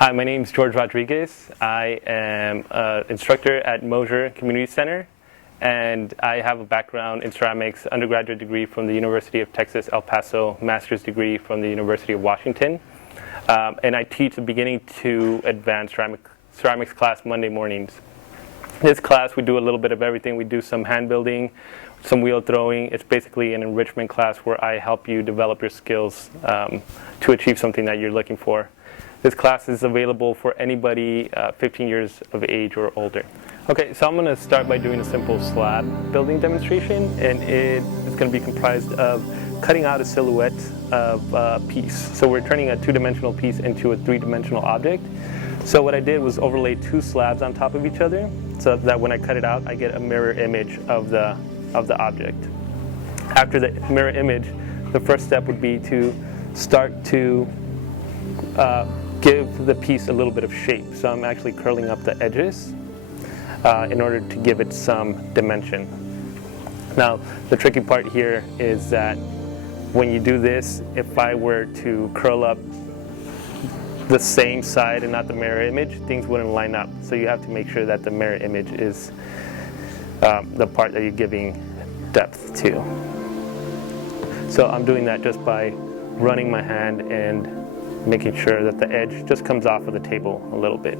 Hi, my name is George Rodriquez. I am an instructor at Moshier Community Center, and I have a background in ceramics, undergraduate degree from the University of Texas, El Paso, master's degree from the University of Washington. And I teach the beginning to advanced ceramics class Monday mornings. This class, we do a little bit of everything. We do some hand building, some wheel throwing. It's basically an enrichment class where I help you develop your skills to achieve something that you're looking for. This class is available for anybody 15 years of age or older. Okay, so I'm going to start by doing a simple slab building demonstration, and it is going to be comprised of cutting out a silhouette of a piece. So we're turning a two-dimensional piece into a three-dimensional object. So what I did was overlay two slabs on top of each other so that when I cut it out, I get a mirror image of the object. After the mirror image, the first step would be to start to give the piece a little bit of shape. So I'm actually curling up the edges in order to give it some dimension. Now, the tricky part here is that when you do this, if I were to curl up the same side and not the mirror image, things wouldn't line up. So you have to make sure that the mirror image is the part that you're giving depth to. So I'm doing that just by running my hand and making sure that the edge just comes off of the table a little bit.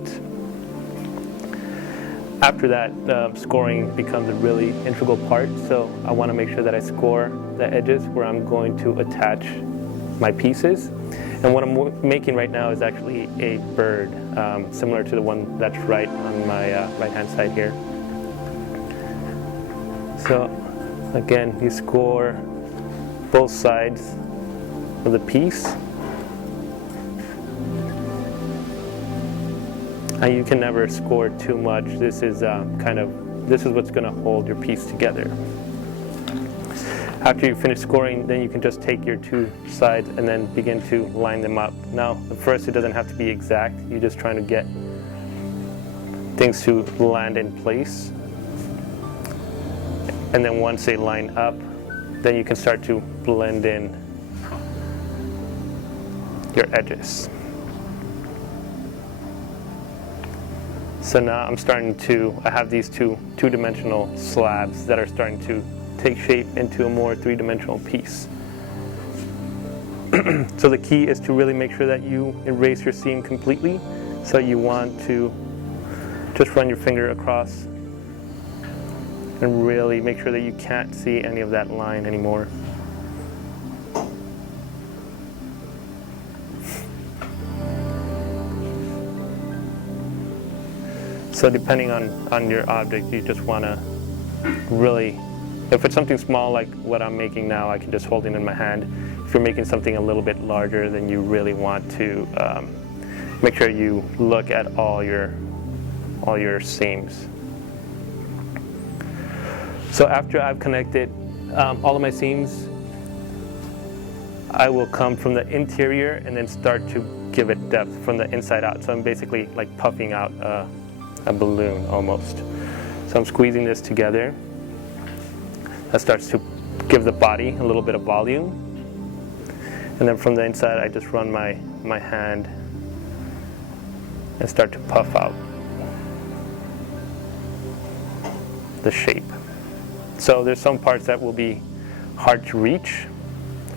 After that, scoring becomes a really integral part, so I want to make sure that I score the edges where I'm going to attach my pieces. And what I'm making right now is actually a bird, similar to the one that's right on my right-hand side here. So again, you score both sides of the piece. And you can never score too much. This is this is what's going to hold your piece together. After you finish scoring, then you can just take your two sides and then begin to line them up. Now, at first it doesn't have to be exact. You're just trying to get things to land in place. And then once they line up, then you can start to blend in your edges. So now I have these two-dimensional slabs that are starting to take shape into a more three-dimensional piece. So the key is to really make sure that you erase your seam completely. So you want to just run your finger across and really make sure that you can't see any of that line anymore. So depending on your object, you just want to really, if it's something small like what I'm making now, I can just hold it in my hand. If you're making something a little bit larger, then you really want to make sure you look at all your seams. So after I've connected all of my seams, I will come from the interior and then start to give it depth from the inside out. So I'm basically like puffing out a balloon almost. So I'm squeezing this together. That starts to give the body a little bit of volume. And then from the inside, I just run my hand and start to puff out the shape. So there's some parts that will be hard to reach.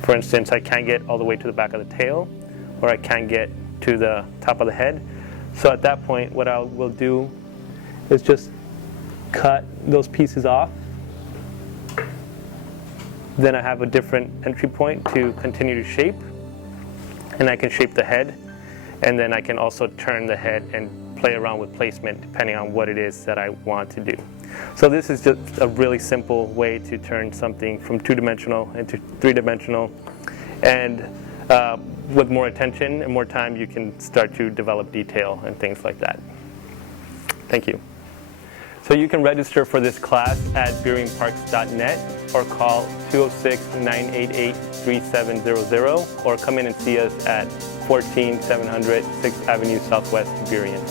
For instance, I can't get all the way to the back of the tail, or I can't get to the top of the head. So at that point, what I will do is just cut those pieces off. Then I have a different entry point to continue to shape, and I can shape the head, and then I can also turn the head and play around with placement depending on what it is that I want to do. So this is just a really simple way to turn something from two-dimensional into three-dimensional, and with more attention and more time, you can start to develop detail and things like that. Thank you. So you can register for this class at burienparks.net or call 206-988-3700 or come in and see us at 14700 6th Avenue Southwest, Burien.